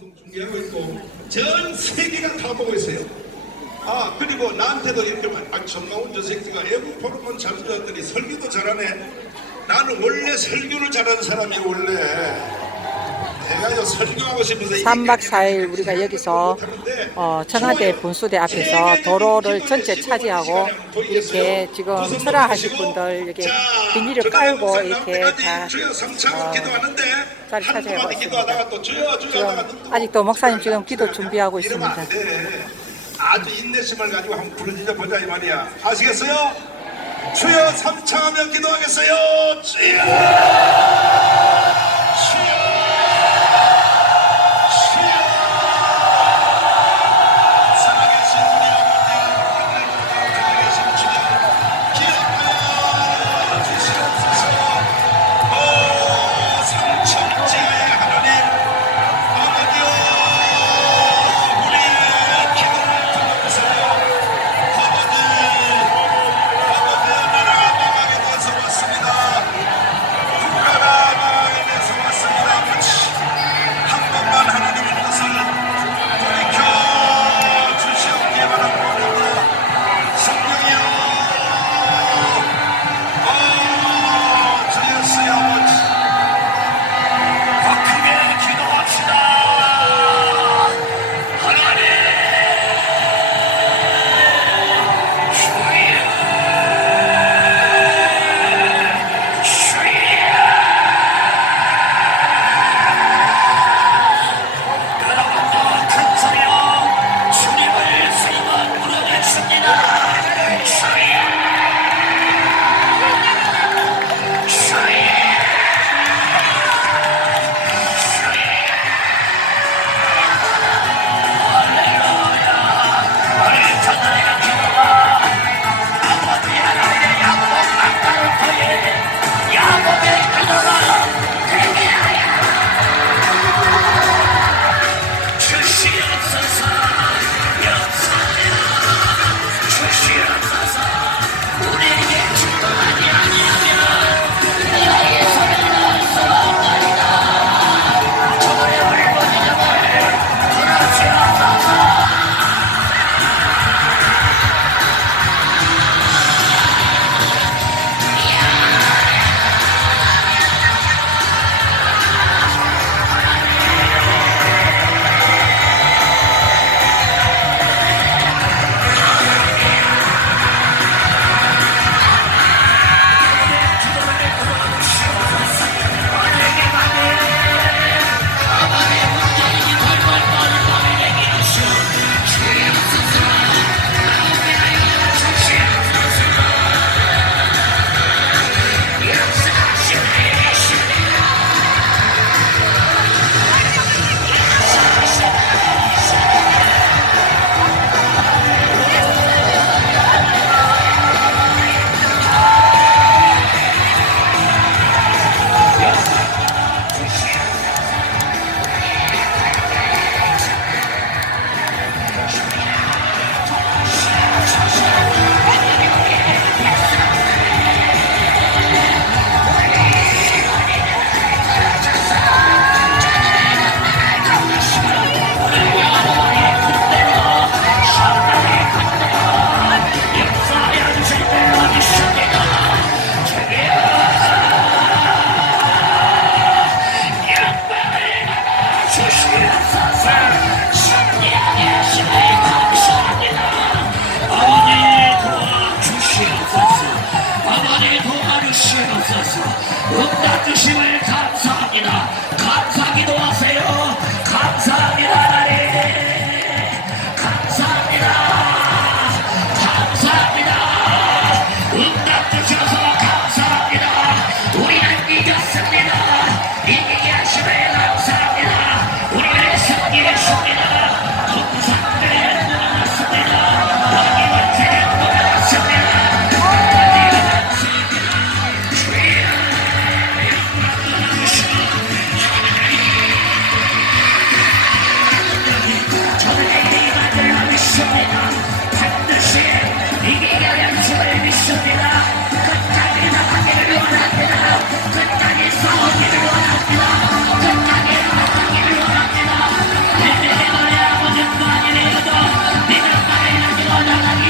중계하고 있고 전 세계가 다 보고 있어요. 아 그리고 나한테도 이렇게 말, 아 정가운 저 새끼가 애국 포럼만 잘 들었더니 설교도 잘하네. 나는 원래 설교를 잘하는 사람이에요 원래. 3박 4일 우리가 여기서 어, 청와대 분수대 앞에서 도로를 전체 차지하고 이렇게 지금 철화하실 분들 이렇게 비닐을 깔고 이렇게 다 기도하는데 자리 한 차지하고 하다가 지금 또 아직도 목사님 지금 기도 준비하고 있습니다. 아주 인내심을 가지고 한번 부르짖어 보자 이 말이야. 아시겠어요? 주여 삼창하며 기도하겠어요. 주여.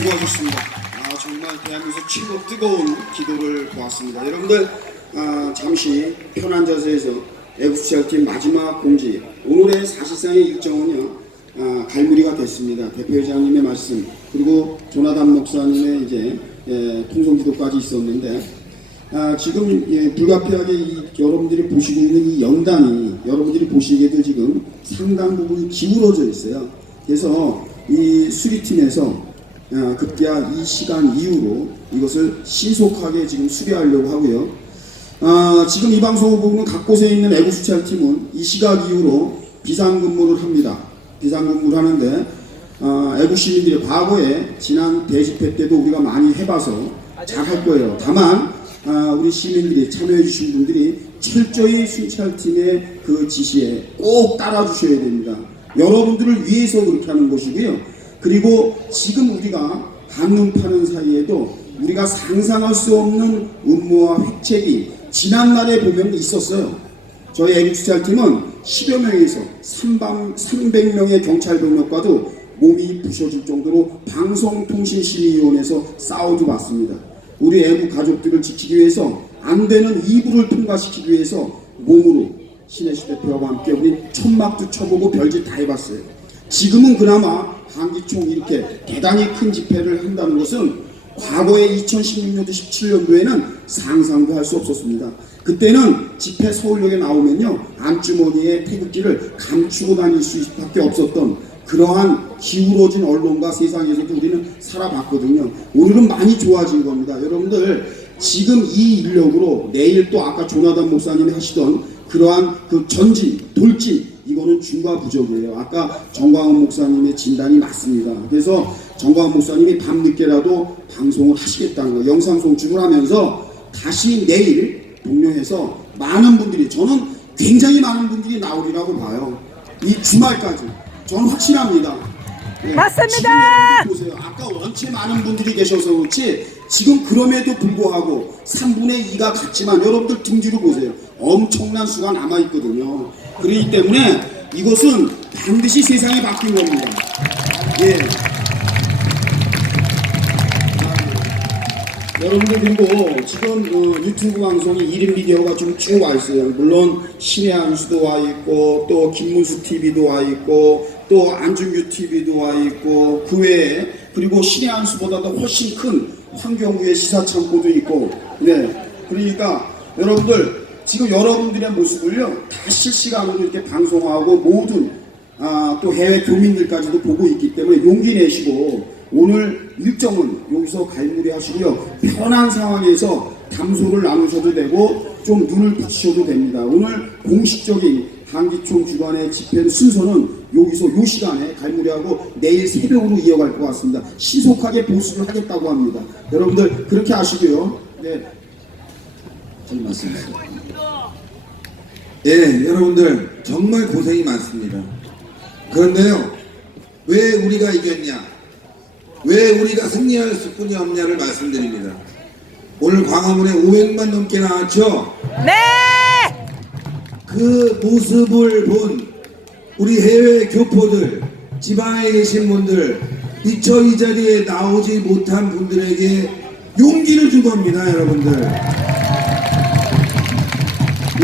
수고하셨습니다. 아, 정말 대한민국 최고 뜨거운 기도를 보았습니다. 여러분들 아, 잠시 편한 자세에서 애국수찰팀 마지막 공지 오늘의 사실상의 일정은요 아, 갈무리가 됐습니다. 대표회장님의 말씀 그리고 조나단 목사님의 이제 예, 통성기도까지 있었는데 아, 지금 예, 불가피하게 이, 여러분들이 보시고 있는 이 연단이 여러분들이 보시기에도 지금 상당 부분이 기울어져 있어요. 그래서 이 수리팀에서 아, 급기야 이 시간 이후로 이것을 신속하게 지금 수리하려고 하고요. 아, 지금 이 방송을 보는 각 곳에 있는 애국수찰 팀은 이 시각 이후로 비상근무를 합니다. 비상근무를 하는데 아, 애국 시민들이 과거에 지난 대집회 때도 우리가 많이 해봐서 잘 할 거예요. 다만 아, 우리 시민들이 참여해 주신 분들이 철저히 순찰팀의 그 지시에 꼭 따라 주셔야 됩니다. 여러분들을 위해서 그렇게 하는 것이고요. 그리고 지금 우리가 한눈 파는 사이에도 우리가 상상할 수 없는 음모와 획책이 지난날에 보면 있었어요. 저희 애국수찰팀은 10여 명에서 300명의 경찰 병력과도 몸이 부셔질 정도로 방송통신심의위원회에서 싸워도 봤습니다. 우리 애국 가족들을 지키기 위해서 안 되는 이불을 통과시키기 위해서 몸으로 신혜시 대표와 함께 우리 천막도 쳐보고 별짓 다 해봤어요. 지금은 그나마 한기총 이렇게 대단히 큰 집회를 한다는 것은 과거에 2016년도 17년도에는 상상도 할 수 없었습니다. 그때는 집회 서울역에 나오면요 안주머니에 태극기를 감추고 다닐 수밖에 없었던 그러한 기울어진 언론과 세상에서도 우리는 살아봤거든요. 오늘은 많이 좋아진 겁니다. 여러분들 지금 이 인력으로 내일 또 아까 조나단 목사님이 하시던 그러한 그 전진, 돌진 이거는 중과 부족이에요. 아까 정광훈 목사님의 진단이 맞습니다. 그래서 정광훈 목사님이 밤늦게라도 방송을 하시겠다는 거 영상 송출을 하면서 다시 내일 동료해서 많은 분들이 저는 굉장히 많은 분들이 나오리라고 봐요. 이 주말까지 저는 확신합니다. 예, 맞습니다. 보세요. 아까 원체 많은 분들이 계셔서 그렇지 지금 그럼에도 불구하고 3분의 2가 같지만 여러분들 등지로 보세요. 엄청난 수가 남아 있거든요. 그렇기 때문에 이것은 반드시 세상이 바뀐 겁니다. 예. 여러분들 그리고 지금 어, 유튜브 방송이 1인 미디어가 좀 쭉 와 있어요. 물론 신의 한수도 와 있고 또 김문수 TV도 와 있고 또 안준규 TV도 와 있고 그 외에 그리고 신의 한수보다도 훨씬 큰 환경부의 시사 창고도 있고 네 그러니까 여러분들 지금 여러분들의 모습을요 다 실시간으로 이렇게 방송하고 모든 아, 또 해외 교민들까지도 보고 있기 때문에 용기 내시고 오늘 일정은 여기서 갈무리 하시고요. 편한 상황에서 담소를 나누셔도 되고 좀 눈을 붙이셔도 됩니다. 오늘 공식적인 한기총 주관의 집회 순서는 여기서 요 시간에 갈무리하고 내일 새벽으로 이어갈 것 같습니다. 신속하게 보수를 하겠다고 합니다. 여러분들 그렇게 하시고요. 네. 잘 말씀하세요. 예, 여러분들 정말 고생이 많습니다. 그런데요, 왜 우리가 이겼냐? 왜 우리가 승리할 수뿐이 없냐를 말씀드립니다. 오늘 광화문에 500만 넘게 나왔죠? 네! 그 모습을 본 우리 해외 교포들, 지방에 계신 분들, 미처 이 자리에 나오지 못한 분들에게 용기를 준 겁니다, 여러분들.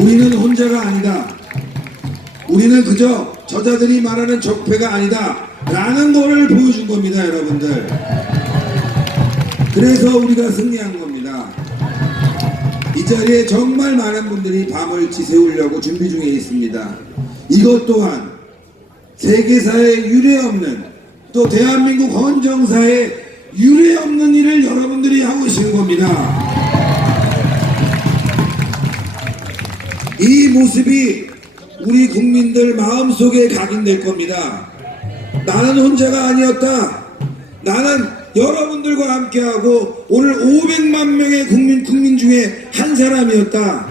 우리는 혼자가 아니다. 우리는 그저 저자들이 말하는 적폐가 아니다. 라는 거를 보여준 겁니다, 여러분들. 그래서 우리가 승리한 겁니다. 이 자리에 정말 많은 분들이 밤을 지새우려고 준비 중에 있습니다. 이것 또한 세계사에 유례없는 또 대한민국 헌정사에 유례없는 일을 여러분들이 하고 계신 겁니다. 이 모습이 우리 국민들 마음속에 각인될 겁니다. 나는 혼자가 아니었다. 나는 여러분들과 함께하고 오늘 500만 명의 국민 국민 중에 한 사람이었다.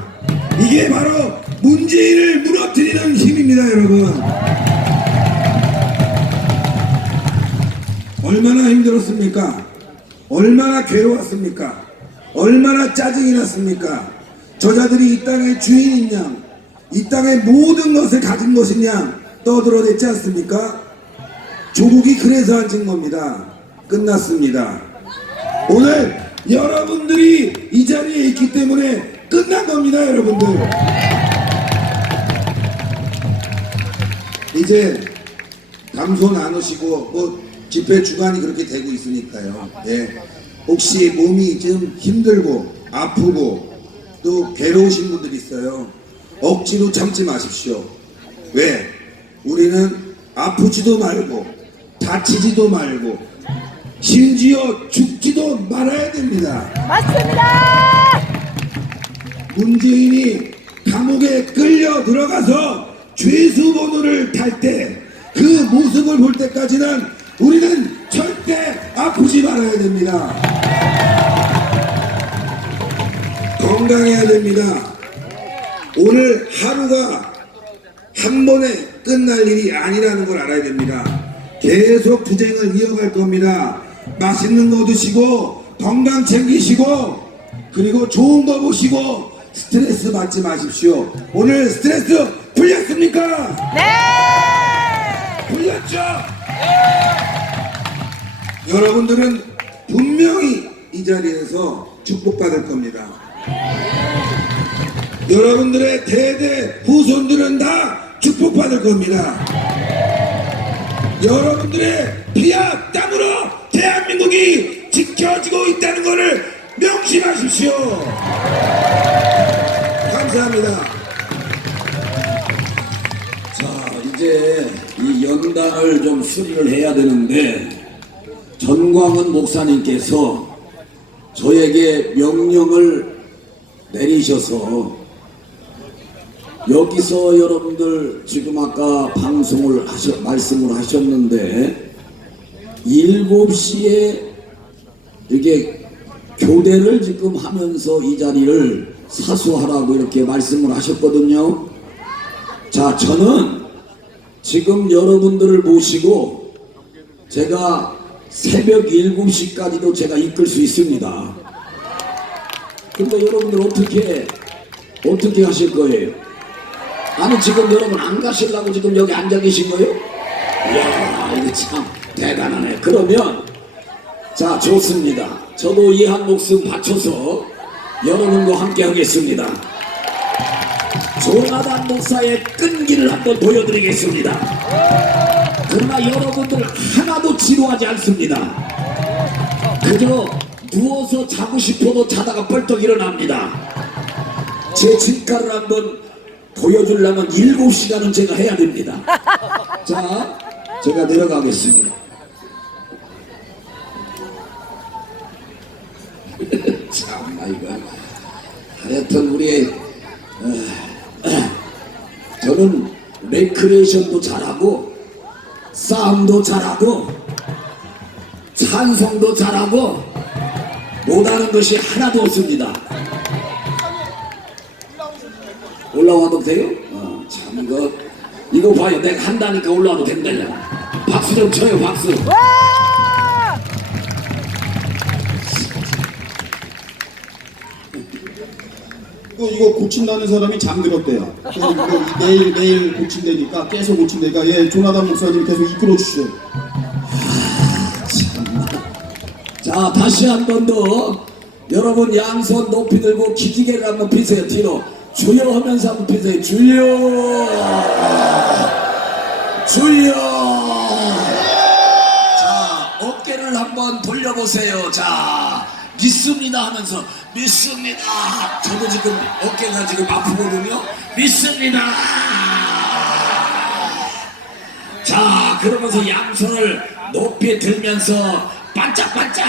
이게 바로 문재인을 무너뜨리는 힘입니다, 여러분? 얼마나 힘들었습니까? 얼마나 괴로웠습니까? 얼마나 짜증이 났습니까? 저자들이 이 땅의 주인인 양, 이 땅의 모든 것을 가진 양 떠들어댔지 않습니까? 조국이 그래서 앉은 겁니다. 끝났습니다. 오늘 여러분들이 이 자리에 있기 때문에 끝난 겁니다, 여러분들. 이제 담소 나누시고 뭐 집회 주간이 그렇게 되고 있으니까요. 예. 혹시 몸이 좀 힘들고 아프고 또 괴로우신 분들 있어요. 억지로 참지 마십시오. 왜? 우리는 아프지도 말고 다치지도 말고 심지어 죽지도 말아야 됩니다. 맞습니다. 문재인이 감옥에 끌려 들어가서 죄수 번호를 탈 때 그 모습을 볼 때까지는 우리는 절대 아프지 말아야 됩니다. 건강해야 됩니다. 오늘 하루가 한 번에 끝날 일이 아니라는 걸 알아야 됩니다. 계속 투쟁을 이어갈 겁니다. 맛있는 거 드시고 건강 챙기시고 그리고 좋은 거 보시고 스트레스 받지 마십시오. 오늘 스트레스 풀렸습니까? 네. 풀렸죠? 여러분들은 분명히 이 자리에서 축복받을 겁니다. 여러분들의 대대 후손들은 다 축복받을 겁니다. 여러분들의 피와 땀으로 대한민국이 지켜지고 있다는 것을 명심하십시오. 감사합니다. 자, 이제 이 연단을 좀 수리를 해야 되는데 전광훈 목사님께서 저에게 명령을 내리셔서 여기서 여러분들 지금 아까 방송을 하셔, 말씀을 하셨는데 7시에 이게 교대를 지금 하면서 이 자리를 사수하라고 이렇게 말씀을 하셨거든요. 자, 저는 지금 여러분들을 모시고 제가 새벽 7시까지도 제가 이끌 수 있습니다. 근데 여러분들 어떻게, 어떻게 하실 거예요? 아니, 지금 여러분 안 가시려고 지금 여기 앉아 계신 거예요? 이야, 이거 참 대단하네. 그러면, 자, 좋습니다. 저도 이 한 목숨 바쳐서 여러분과 함께 하겠습니다. 조나단 목사의 끈기를 한번 보여드리겠습니다. 그러나 여러분들 하나도 지루하지 않습니다. 그저 누워서 자고 싶어도 자다가 벌떡 일어납니다. 제 진가를 한번 보여주려면 7시간은 제가 해야 됩니다. 자, 제가 내려가겠습니다. 참나 이거 하여튼 우리 저는 레크레이션도 잘하고 싸움도 잘하고 찬송도 잘하고 못하는 것이 하나도 없습니다. 올라와도 돼요? 어, 참 이거 이거 봐요. 내가 한다니까 올라와도 된다냐. 박수 좀 쳐요 박수. 와. 이거, 이거 고친다는 사람이 잠들었대요. 그래서 이거 매일 매일 고친다니까 계속 고친다니까 예 조나단 목사님 계속 이끌어 주시오. 자 다시 한 번 더. 여러분 양손 높이 들고 기지개를 한번 피세요 뒤로. 주여 하면서 한번 피세요. 주여! 주여! 자 어깨를 한번 돌려보세요. 자 믿습니다 하면서. 믿습니다! 저도 지금 어깨가 지금 아프거든요. 믿습니다! 자 그러면서 양손을 높이 들면서 반짝반짝.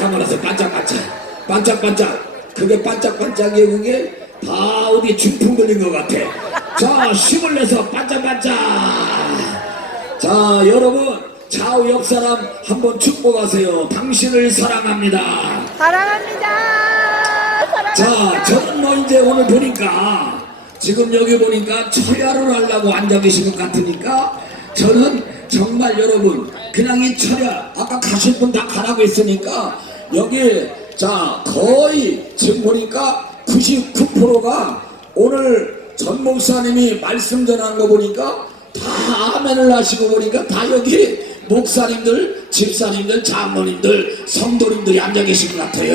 하면서 반짝반짝. 반짝반짝. 그게 반짝반짝이에요 그게? 다 어디 중풍 걸린 것 같아. 자 힘을 내서 반짝반짝. 자 여러분 좌우 옆 사람 한번 축복하세요. 당신을 사랑합니다. 사랑합니다. 사랑합니다. 자, 저는 뭐 이제 오늘 보니까 지금 여기 보니까 철야를 하려고 앉아 계신 것 같으니까 저는 정말 여러분 그냥 이 철야 아까 가실 분 다 가라고 했으니까 여기 자 거의 지금 보니까 99%가 오늘 전 목사님이 말씀 전한 거 보니까 다 아멘을 하시고 보니까 다 여기 목사님들, 집사님들, 장로님들, 성도님들이 앉아 계신 것 같아요.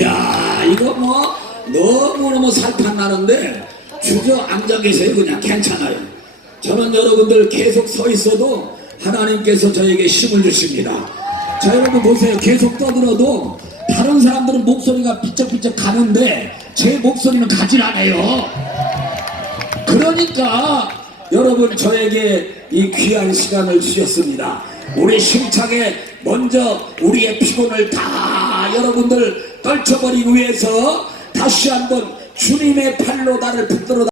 야 이거 뭐 너무너무 살판 나는데 주저 앉아 계세요 그냥 괜찮아요 저는 여러분들 계속 서 있어도 하나님께서 저에게 힘을 주십니다. 자 여러분 보세요. 계속 떠들어도 다른 사람들은 목소리가 삐쩍삐쩍 가는데 제 목소리는 가질 않아요. 그러니까 여러분 저에게 이 귀한 시간을 주셨습니다. 우리 힘차게 먼저 우리의 피곤을 다 여러분들 떨쳐버리기 위해서 다시 한번 주님의 팔로 나를 붙들어